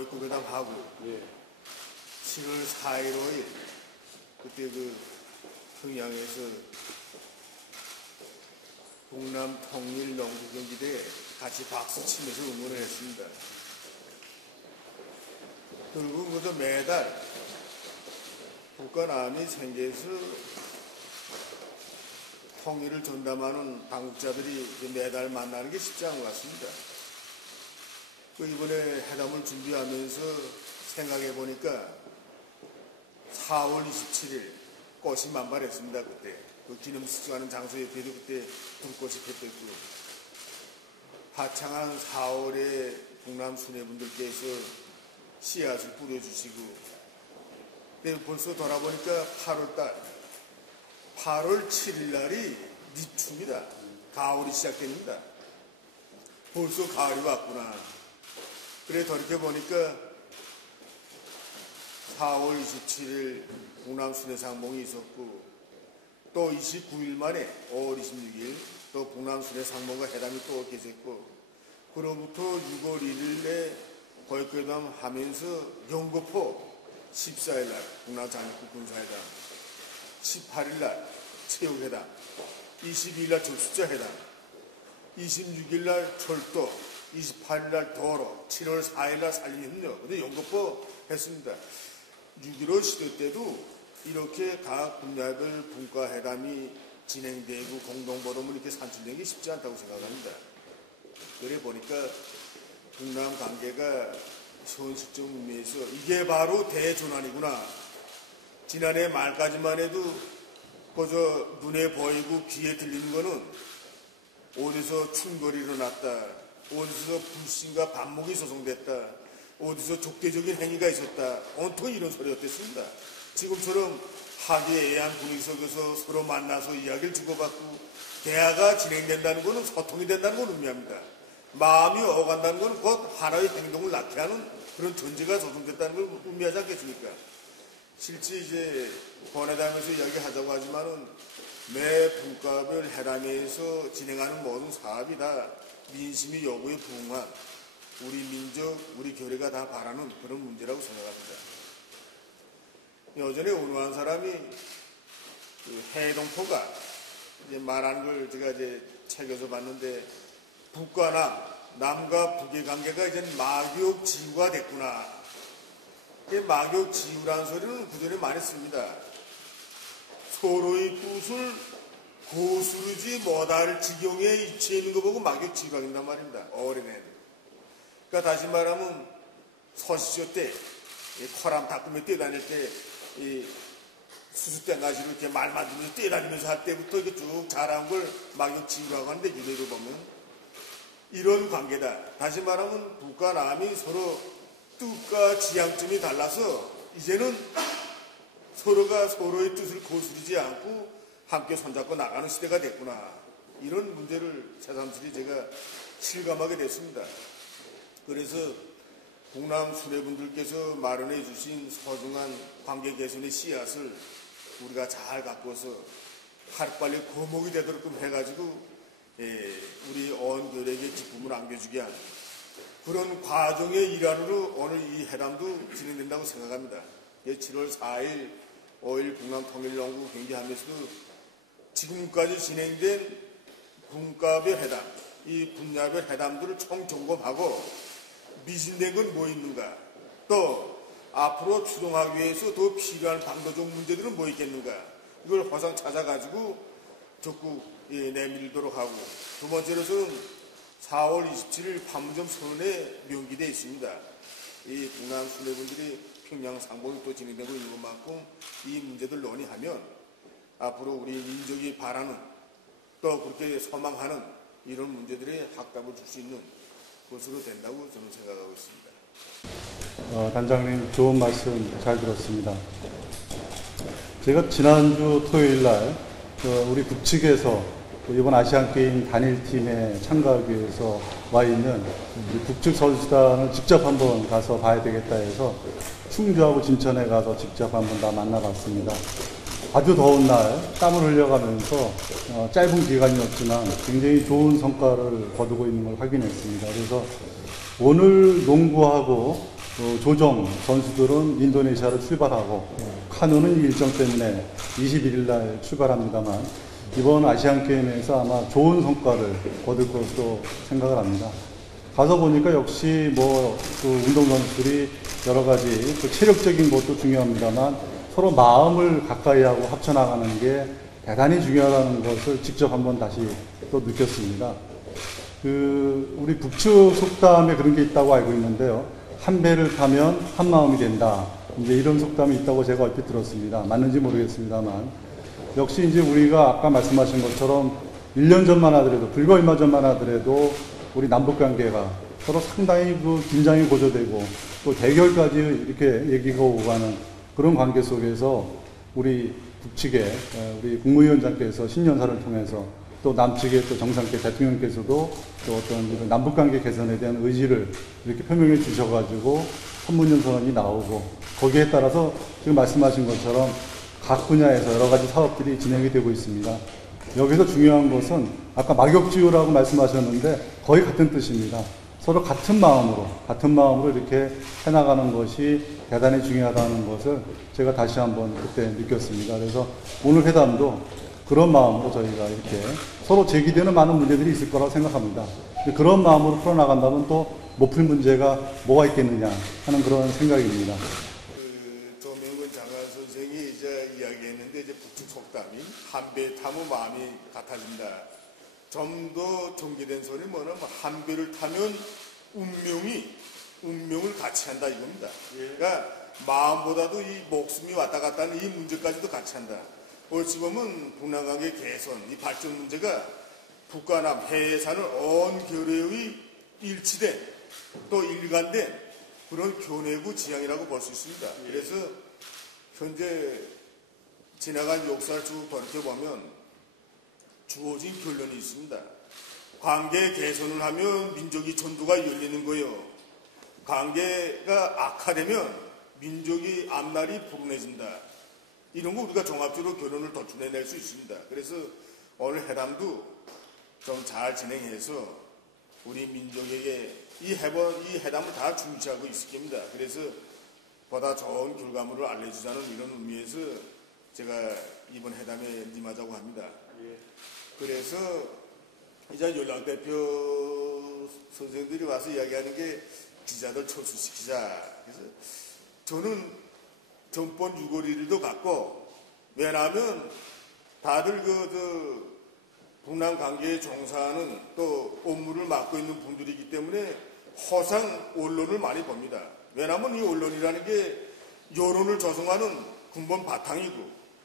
거액구회담하고 7월 4일, 5일 그때 그 평양에서 동남 통일 농구 경기대에 같이 박수 치면서 응원을 했습니다. 결국 그것도 매달 북한함이 생겨서 통일을 전담하는 당국자들이 매달 만나는 게 쉽지 않은 것 같습니다. 그 이번에 회담을 준비하면서 생각해 보니까 4월 27일 꽃이 만발했습니다. 그때 그 기념수축하는 장소 옆에도 그때 불꽃이 폈었고, 화창한 4월에 북남 수뇌분들께서 씨앗을 뿌려주시고, 근데 벌써 돌아보니까 8월 7일 날이 니춥니다. 가을이 시작됩니다. 벌써 가을이 왔구나. 그래 돌이켜보니까 4월 27일 북남 수뇌상봉이 있었고, 또 29일 만에 5월 26일 또 북남 수뇌상봉과 회담이 또 계셨고, 그로부터 6월 1일에 거액회담 하면서 영거포 14일 날 북남 장립국 군사회담, 18일 날 체육회담, 22일 날 적수자 회담, 26일 날 철도, 28일 날 도로, 7월 4일 날 산림협력, 근데 영거포 했습니다. 6.15 시대 때도 이렇게 각 분야별 분과회담이 진행되고 공동보름을 이렇게 산출되는 게 쉽지 않다고 생각합니다. 그래 보니까 북남 관계가 현실적 의미에서 이게 바로 대전환이구나. 지난해 말까지만 해도 그저 눈에 보이고 귀에 들리는 거는 어디서 충돌이 일어났다, 어디서 불신과 반목이 조성됐다, 어디서 족대적인 행위가 있었다, 온통 이런 소리였댔습니다. 지금처럼 화기애애한 분위기 속에서 서로 만나서 이야기를 주고받고 대화가 진행된다는 것은 소통이 된다는 걸 의미합니다. 마음이 어간다는 것은 곧 하나의 행동을 낳게 하는 그런 전제가 조성됐다는 걸 의미하지 않겠습니까? 실제 이제 번회담에서 이야기하자고 하지만은 매 분과별 회담에서 진행하는 모든 사업이 다 민심의 요구에 부응한 우리 민족, 우리 교회가 다 바라는 그런 문제라고 생각합니다. 여전히 어느 한 사람이 그 해동포가 이제 말하는 걸 제가 이제 책에서 봤는데, 북과 남과 북의 관계가 이제 마격지우가 됐구나. 마격지우라는 소리는 그전에 많이 씁니다. 서로의 뜻을 거스르지 못할 지경에 이치해 있는 거 보고 마격지우가 된단 말입니다. 어린애들. 그러니까 다시 말하면 서시조 때 코람 닦으며 뛰어다닐 때 이 수수땡가지로 이렇게 말 만들면서 뛰어다니면서 할 때부터 이렇게 쭉 자란 걸 마격지우라고 하는데, 유대로 보면 이런 관계다. 다시 말하면 북과 남이 서로 뜻과 지향점이 달라서 이제는 서로가 서로의 뜻을 거스르지 않고 함께 손잡고 나가는 시대가 됐구나. 이런 문제를 새삼스레 제가 실감하게 됐습니다. 그래서 북남 수뇌분들께서 마련해 주신 소중한 관계 개선의 씨앗을 우리가 잘 가꿔서 하루빨리 거목이 되도록 해가지고 우리 온 교회에게 기쁨을 안겨주게 하는 그런 과정의 일환으로 오늘 이 회담도 진행된다고 생각합니다. 7월 4일, 5일 북남 통일연구 경기하면서도 지금까지 진행된 분과별 회담, 이 분야별 회담들을 총점검하고 미진된 건 뭐 있는가, 또 앞으로 추동하기 위해서 더 필요한 방도적 문제들은 뭐 있겠는가, 이걸 화상 찾아가지고 적극 내밀도록 하고, 두 번째로는 4월 27일 판문점 선언에 명기되어 있습니다. 이 북남 수뇌분들이 평양 상봉이 또 진행되고 있는 것만큼 이 문제들 논의하면 앞으로 우리 민족이 바라는, 또 그렇게 소망하는 이런 문제들에 확답을 줄 수 있는 것으로 된다고 저는 생각하고 있습니다. 단장님 좋은 말씀 잘 들었습니다. 제가 지난주 토요일 날 우리 북측에서 이번 아시안게임 단일팀에 참가하기 위해서 와 있는 북측 선수단을 직접 한번 가서 봐야 되겠다 해서 충주하고 진천에 가서 직접 한번 다 만나봤습니다. 아주 더운 날 땀을 흘려가면서 짧은 기간이었지만 굉장히 좋은 성과를 거두고 있는 걸 확인했습니다. 그래서 오늘 농구하고 조정 선수들은 인도네시아로 출발하고 카누는 일정 때문에 21일 날 출발합니다만 이번 아시안 게임에서 아마 좋은 성과를 거둘 것으로 생각을 합니다. 가서 보니까 역시 그 운동 선수들이 여러 가지 체력적인 것도 중요합니다만 서로 마음을 가까이 하고 합쳐 나가는 게 대단히 중요하다는 것을 직접 한번 다시 또 느꼈습니다. 우리 북측 속담에 그런 게 있다고 알고 있는데요. 한 배를 타면 한 마음이 된다. 이제 이런 속담이 있다고 제가 얼핏 들었습니다. 맞는지 모르겠습니다만. 역시 이제 우리가 아까 말씀하신 것처럼 1년 전만 하더라도, 불과 얼마 전만 하더라도 우리 남북 관계가 서로 상당히 긴장이 고조되고 또 대결까지 이렇게 얘기가 오고 가는 그런 관계 속에서 우리 북측에 우리 국무위원장께서 신년사를 통해서 또 남측의 또 정상계 대통령께서도 또 어떤 남북 관계 개선에 대한 의지를 이렇게 표명해 주셔가지고 판문점 선언이 나오고 거기에 따라서 지금 말씀하신 것처럼 각 분야에서 여러 가지 사업들이 진행이 되고 있습니다. 여기서 중요한 것은 아까 막역지우라고 말씀하셨는데 거의 같은 뜻입니다. 서로 같은 마음으로 이렇게 해나가는 것이 대단히 중요하다는 것을 제가 다시 한번 그때 느꼈습니다. 그래서 오늘 회담도 그런 마음으로 저희가 이렇게 서로 제기되는 많은 문제들이 있을 거라고 생각합니다. 그런 마음으로 풀어나간다면 또 못 풀 문제가 뭐가 있겠느냐 하는 그런 생각입니다. 조명근 장관 선생이 이제 이야기했는데 이제 북측 속담이 한 배 타면 마음이 같아진다. 좀 더 정제된 소리 뭐냐면 한 배를 타면 운명을 같이 한다 이겁니다. 그러니까 마음보다도 이 목숨이 왔다 갔다 하는 이 문제까지도 같이 한다. 어찌 보면 북남관계 개선, 이 발전 문제가 북과 남 해산을 언 결의의 일치된 또 일관된 그런 교내구 지향이라고 볼 수 있습니다. 그래서 현재 지나간 역사를 쭉 돌이켜보면 주어진 결론이 있습니다. 관계 개선을 하면 민족이 전도가 열리는 거예요. 관계가 악화되면 민족이 앞날이 불운해진다. 이런 거 우리가 종합적으로 결론을 도출해낼 수 있습니다. 그래서 오늘 회담도 좀 잘 진행해서 우리 민족에게 이 회담을 다 중시하고 있을 겁니다. 그래서 보다 좋은 결과물을 알려주자는 이런 의미에서 제가 이번 회담에 임하자고 합니다. 그래서 이제 연락대표 선생들이 와서 이야기하는 게 기자들 철수시키자. 그래서 저는 전번 6월 1일도 갔고, 왜냐하면 다들 북남 관계에 종사하는 또 업무를 맡고 있는 분들이기 때문에 허상 언론을 많이 봅니다. 왜냐하면 이 언론이라는 게 여론을 조성하는 근본 바탕이고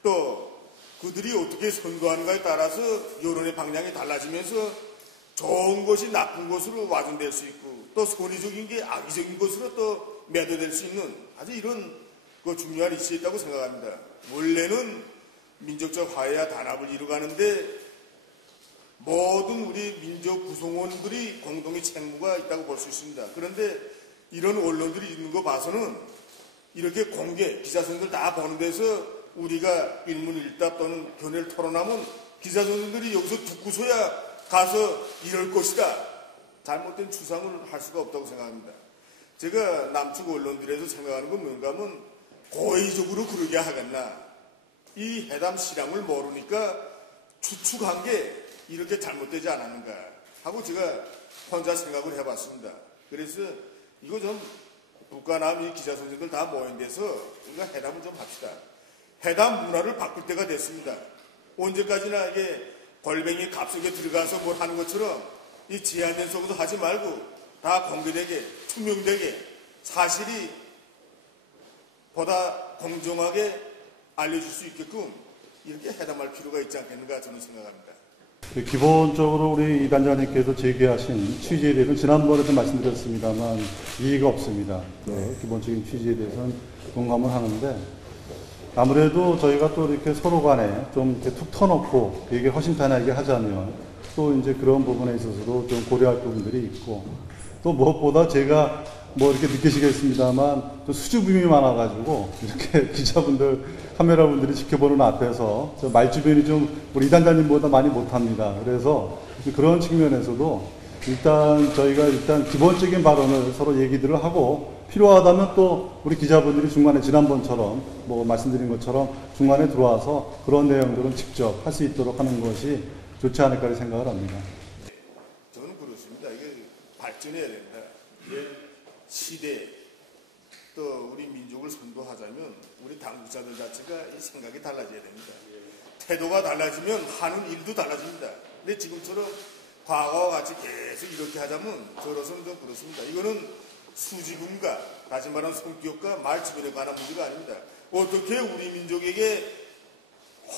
또 그들이 어떻게 선거하는가에 따라서 여론의 방향이 달라지면서 좋은 것이 나쁜 것으로 와전될 수 있고 또 선의적인 게 악의적인 것으로 또 매도될 수 있는 아주 이런 중요한 이슈가 있다고 생각합니다. 원래는 민족적 화해와 단합을 이루가는데 모든 우리 민족 구성원들이 공동의 책무가 있다고 볼 수 있습니다. 그런데 이런 언론들이 있는 거 봐서는 이렇게 공개, 기자선들 다 보는 데서 우리가 일문일답 또는 견해를 토론하면 기자선들이 여기서 듣고서야 가서 이럴 것이다. 잘못된 추상을 할 수가 없다고 생각합니다. 제가 남측 언론들에서 생각하는 건 뭔가 하면 고의적으로 그러게 하겠나. 이 회담 실황을 모르니까 추측한 게 이렇게 잘못되지 않았는가 하고 제가 혼자 생각을 해봤습니다. 그래서 이거 좀 북과 남 이 기자 선생들 다 모인 데서 우리가 회담을 좀 합시다. 회담 문화를 바꿀 때가 됐습니다. 언제까지나 이게 골뱅이 갑속에 들어가서 뭘 하는 것처럼 이 제한된 속에서 하지 말고 다 공개되게 투명되게 사실이 보다 공정하게 알려줄 수 있게끔 이렇게 회담할 필요가 있지 않겠는가 저는 생각합니다. 기본적으로 우리 이 단장님께서 제기하신 취지에 대해서는 지난번에도 말씀드렸습니다만 이의가 없습니다. 기본적인 취지에 대해서는 공감을 하는데 아무래도 저희가 또 이렇게 서로 간에 좀 이렇게 툭 터놓고 되게 허심탄회하게 하자면 또 이제 그런 부분에 있어서도 좀 고려할 부분들이 있고 또 무엇보다 제가 뭐 이렇게 느끼시겠습니다만 또 수줍음이 많아가지고 이렇게 기자분들, 카메라분들이 지켜보는 앞에서 저 말주변이 좀 우리 이 단장님보다 많이 못합니다. 그래서 그런 측면에서도 일단 저희가 기본적인 발언을 서로 얘기들을 하고 필요하다면 또 우리 기자분들이 중간에 지난번처럼 뭐 말씀드린 것처럼 중간에 들어와서 그런 내용들은 직접 할 수 있도록 하는 것이 좋지 않을까 생각을 합니다. 저는 그렇습니다. 이게 발전해야 된다. 시대 또 우리 민족을 선도하자면 우리 당국자들 자체가 이 생각이 달라져야 됩니다. 태도가 달라지면 하는 일도 달라집니다. 근데 지금처럼 과거와 같이 계속 이렇게 하자면 저로서는 좀 그렇습니다. 이거는 수지분과 다시 말하면 성격과 말주변에 관한 문제가 아닙니다. 어떻게 우리 민족에게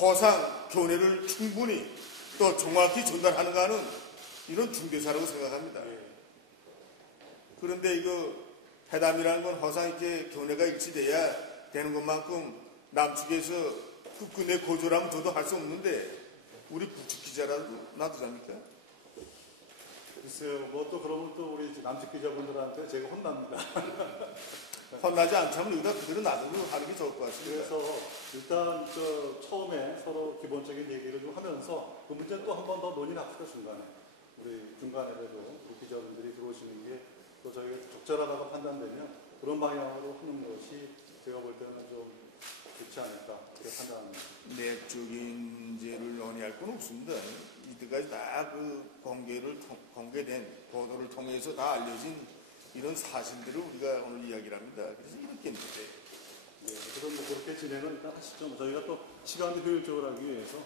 허상, 교례를 충분히 또 정확히 전달하는가는 이런 중대사라고 생각합니다. 그런데 이거 회담이라는 건 허상 있게 교례가 일치돼야 되는 것만큼 남측에서 끝끝내 고조라면 저도 할 수 없는데 우리 북측 기자라도 놔두자니까? 글쎄요, 뭐 또 그러면 또 우리 남측 기자분들한테 제가 혼납니다. 혼나지 않자면 여기다 그대로 놔두고 하는 게 좋을 것 같습니다. 그래서 일단 처음에 서로 기본적인 얘기를 좀 하면서 그 문제 또 한 번 더 논의를 합시다. 중간에라도 우리 기자분들이 들어오시는 게 또 저희가 적절하다고 판단되면 그런 방향으로 하는 것이 제가 볼 때는 좀 좋지 않을까 그렇게 판단합니다. 내적인 문제를 논의할 건 없습니다. 이때까지 다 그 공개된 보도를 통해서 다 알려진 이런 사실들을 우리가 오늘 이야기를 합니다. 그래서 이렇게 했는데. 네, 그래서 뭐 그렇게 진행을 일단 하시죠. 저희가 또 시간을 효율적으로 하기 위해서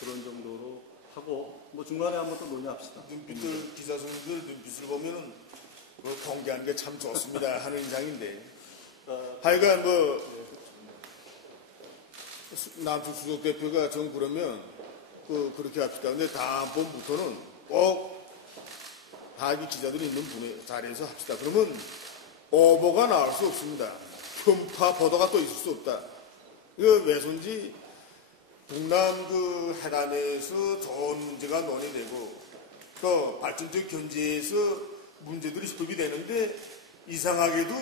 그런 정도로 하고 뭐 중간에 한번 또 논의합시다. 눈빛들 기자 선수들 눈빛을 보면은 뭐 공개하는 게 참 좋습니다 하는 인상인데. 하여간 뭐 남측 수석 대표가 정 그러면 그렇게 합시다. 근데 다음번부터는 꼭 다기 기자들이 있는 분의 자리에서 합시다. 그러면 오보가 나올 수 없습니다. 편파 보도가 또 있을 수 없다. 이거 왜선지 북남 그 회담에서 좋은 문제가 논의되고 또 발전적 견제에서 문제들이 수립이 되는데 이상하게도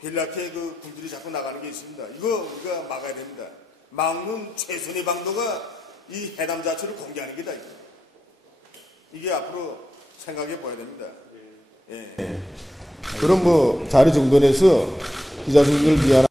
별나게 그 불들이 자꾸 나가는 게 있습니다. 이거 우리가 막아야 됩니다. 막는 최선의 방도가 이 회담 자체를 공개하는 게다. 이게 앞으로 생각해 봐야 됩니다. 예. 그럼 뭐 자리 정돈해서 기자분들 미안.